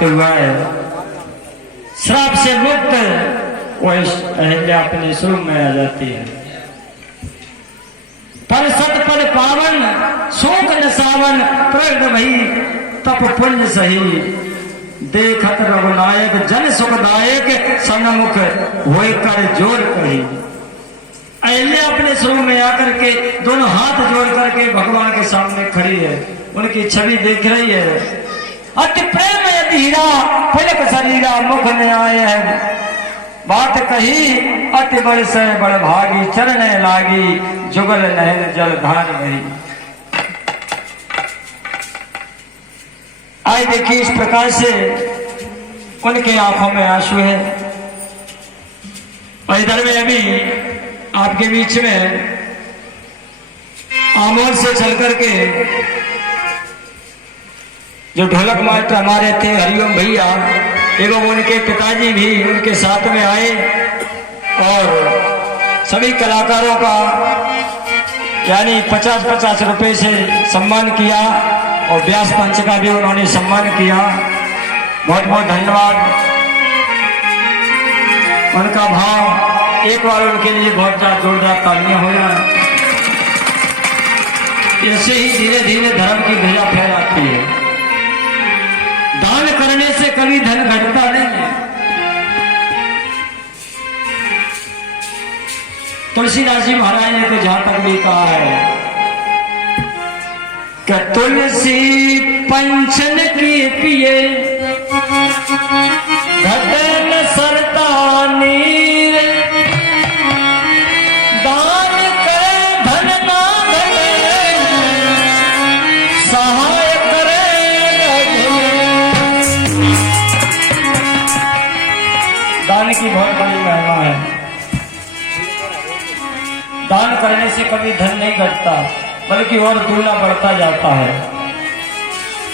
प्राप्त हुआ है। श्राप से मुक्त वह अहिल्या अपने स्वरूप में आ जाती है। पर सत पर पावन शोक न सावन प्रगट भई तप पुण्य सही देखत रघुनायक जन सुखदायक सन्मुख होए कर जोर कही। अहिल्या अपने स्वरूप में आकर के दोनों हाथ जोड़ करके भगवान के सामने खड़ी है, उनकी छवि देख रही है। अति प्रेम धीरा पुलक शरीरा मुख में आए है, बात कही अति बड़ से बड़ भागी चरण लागी जुगल नहन जल धार गई। आज देखिए इस प्रकार से उनके आंखों में आंसू है। और इधर में अभी आपके बीच में आमोद से चल करके जो ढोलक मास्टर हमारे थे हरिओम भैया एवं उनके पिताजी भी उनके साथ में आए और सभी कलाकारों का यानी 50-50 रुपए से सम्मान किया और व्यास पंच का भी उन्होंने सम्मान किया। बहुत बहुत धन्यवाद। उनका भाव एक बार उनके लिए बहुत ज्यादा जोरदार तालियां हो जाए। ऐसे ही धीरे धीरे धर्म की ध्वजा फहराती है। दान करने से कभी धन घटता नहीं है। तुलसीदास जी महाराज ने तो जहां तक भी कहा है कि तुलसी पंचन की पिए घटन सरता नीर दान करे धन ना घटे सहाय करे। दान की बहुत बड़ी महिमा है। दान करने से कभी धन नहीं घटता बल्कि और दूना बढ़ता जाता है।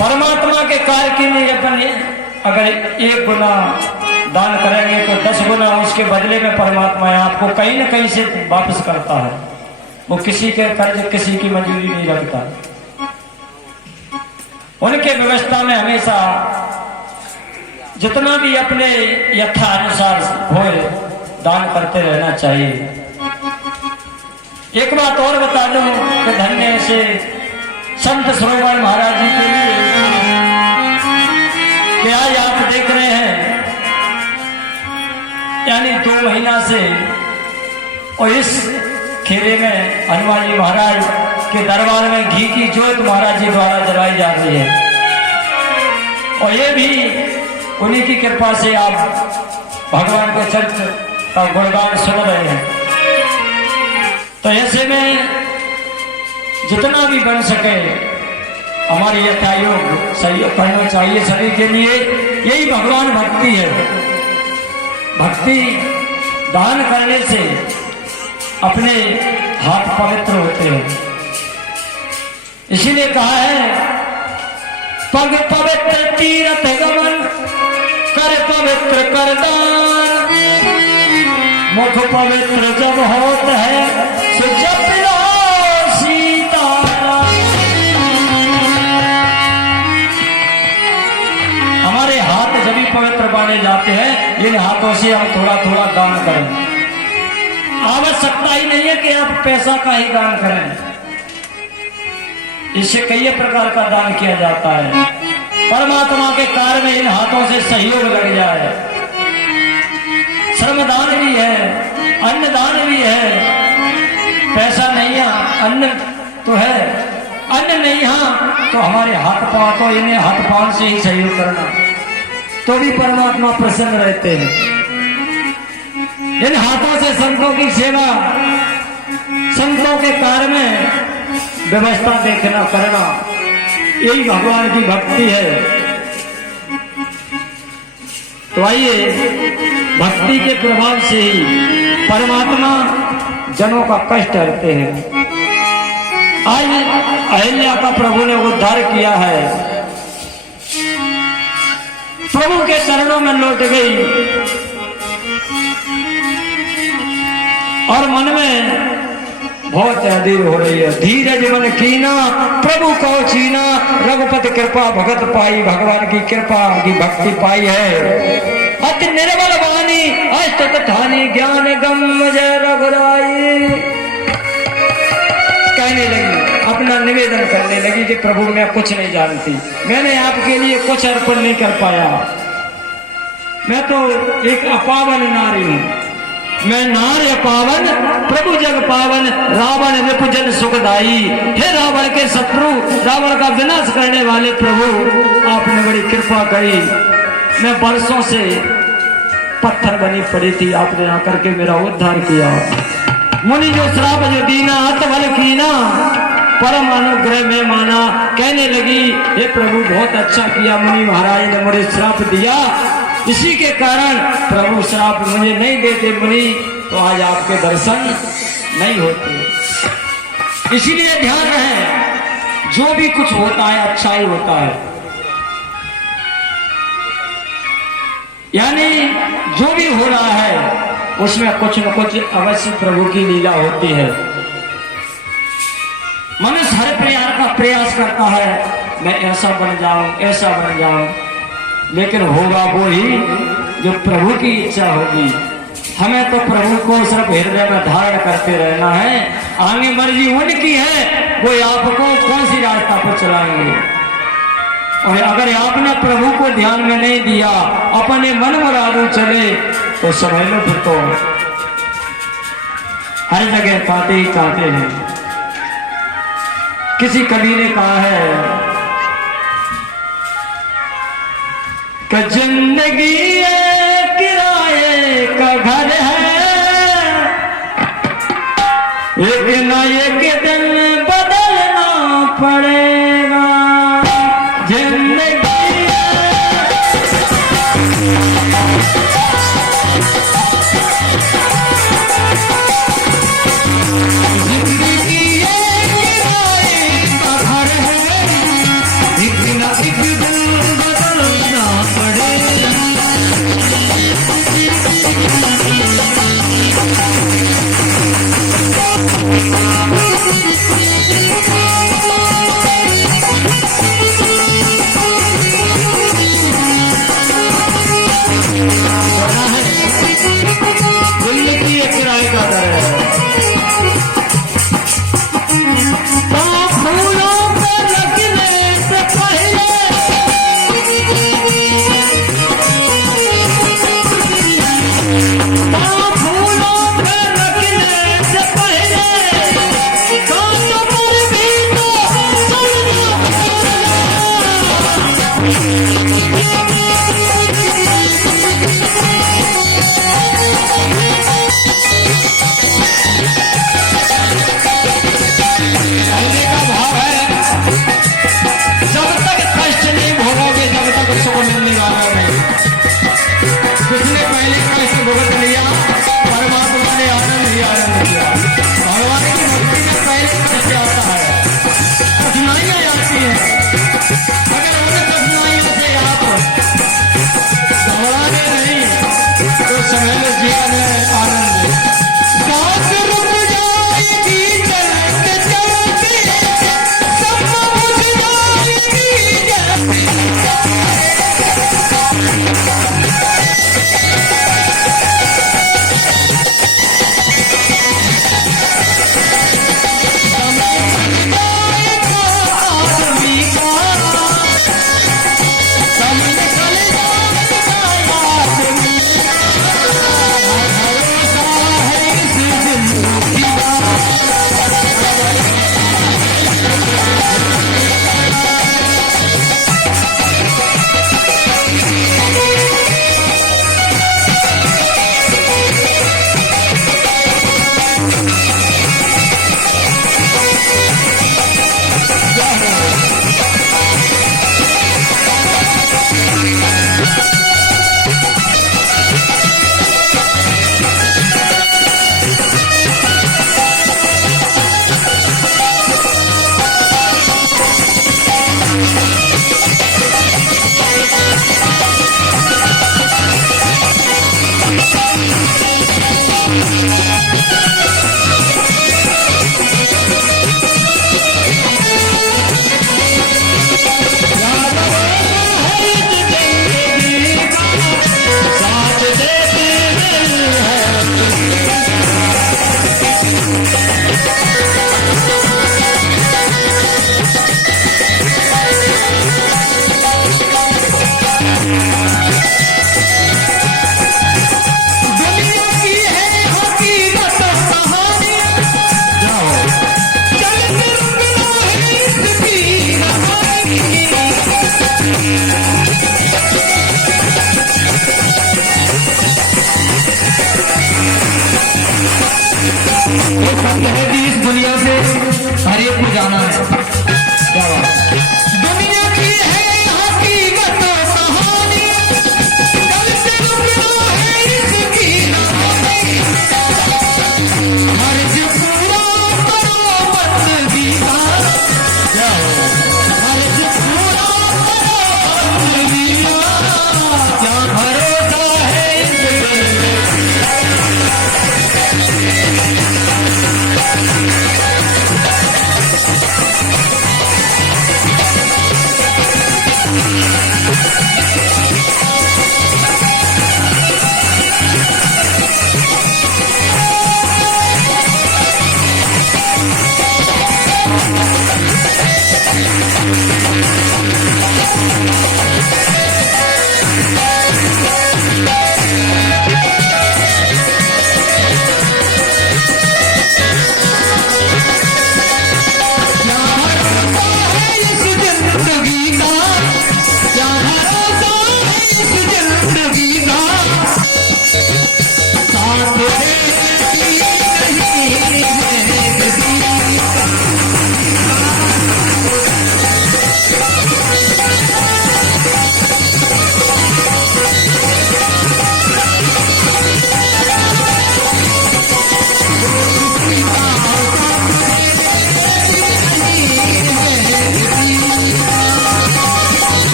परमात्मा के कार्य के लिए अपन अगर 1 गुना दान करेंगे तो 10 गुना उसके बदले में परमात्मा आपको कहीं न कहीं से वापस करता है। वो किसी के कर्ज किसी की मंजूरी नहीं रखता। उनके व्यवस्था में हमेशा जितना भी अपने यथा अनुसार हो दान करते रहना चाहिए। एक बात और बता दूं कि धन्य से संत सरोवर महाराज जी के लिए कि आज आप देख रहे हैं यानी 2 महीना से और इस खेरे में हनुमान जी महाराज के दरबार में घी की ज्योत महाराज जी द्वारा जलाई जा रही है। और ये भी उन्हीं की कृपा से आप भगवान के चरित्र का गुणगान सुन रहे हैं। तो ऐसे में जितना भी बन सके हमारे यथायोग सहयोग करना चाहिए सभी के लिए। यही भगवान भक्ति है। भक्ति दान करने से अपने हाथ पवित्र होते हैं। इसीलिए कहा है पग पवित्र तीर्थ गमन कर पवित्र कर दान मुख पवित्र जब होता है तो जप लो सीताराम। हमारे हाथ जब भी पवित्र माने जाते हैं इन हाथों से हम थोड़ा थोड़ा दान करें। आवश्यकता ही नहीं है कि आप पैसा का ही दान करें। इससे कई प्रकार का दान किया जाता है। परमात्मा के कार्य में इन हाथों से सहयोग लग जाए। श्रमदान भी है, अन्नदान भी है। पैसा नहीं है, अन्न तो है। अन्न नहीं है तो हमारे हाथ पांव तो इन्हें हाथ पांव से ही सहयोग करना तो भी परमात्मा प्रसन्न रहते हैं। इन हाथों से संतों की सेवा, संतों के कार्य में व्यवस्था देखना करना, यही भगवान की भक्ति है। तो आइए भक्ति के प्रभाव से ही परमात्मा जनों का कष्ट हरते हैं। आज अहिल्या का प्रभु ने उद्धार किया है। प्रभु के चरणों में लौट गई और मन में बहुत अधीर हो रही है। धीरज मन कीना प्रभु को चीना, रघुपति कृपा भगत पाई, भगवान की कृपा की भक्ति पाई है। अति निर्मल वाणी अष्टत ठानी, ज्ञान गम जय रघुराई। कहने लगी, अपना निवेदन करने लगी कि प्रभु मैं कुछ नहीं जानती, मैंने आपके लिए कुछ अर्पण नहीं कर पाया, मैं तो एक अपावन नारी हूं, मैं नार्य पावन प्रभु जग पावन, रावण रिपुजन सुखदाई। हे रावण के शत्रु, रावण का विनाश करने वाले प्रभु, आपने बड़ी कृपा करी। मैं बरसों से पत्थर बनी पड़ी थी, आपने आकर के मेरा उद्धार किया। मुनि जो श्राप जो दीना अतबल कीना, परम अनुग्रह में माना। कहने लगी, हे प्रभु बहुत अच्छा किया, मुनि महाराज ने मुझे श्राप दिया, इसी के कारण प्रभु श्राप मुझे नहीं देते मुनि, तो आज आपके दर्शन नहीं होते। इसीलिए ध्यान रहे, जो भी कुछ होता है अच्छा ही होता है, यानी जो भी हो रहा है उसमें कुछ न कुछ अवश्य प्रभु की लीला होती है। मनुष्य हर प्रकार का प्रयास करता है, मैं ऐसा बन जाऊं, ऐसा बन जाऊं, लेकिन होगा वो ही जो प्रभु की इच्छा होगी। हमें तो प्रभु को सिर्फ हृदय में धारण करते रहना है, आगे मर्जी उनकी है, वो आपको कौन सी रास्ता पर चलाएंगे। और अगर आपने प्रभु को ध्यान में नहीं दिया, अपने मन मुरादू चले, तो समझ लो फिर तो हर जगह कांटे ही कांटे हैं। किसी कवि ने कहा है कि जिंदगी किराए का घर है, एक न एक दिन बदलना पड़ेगा। जिंदगी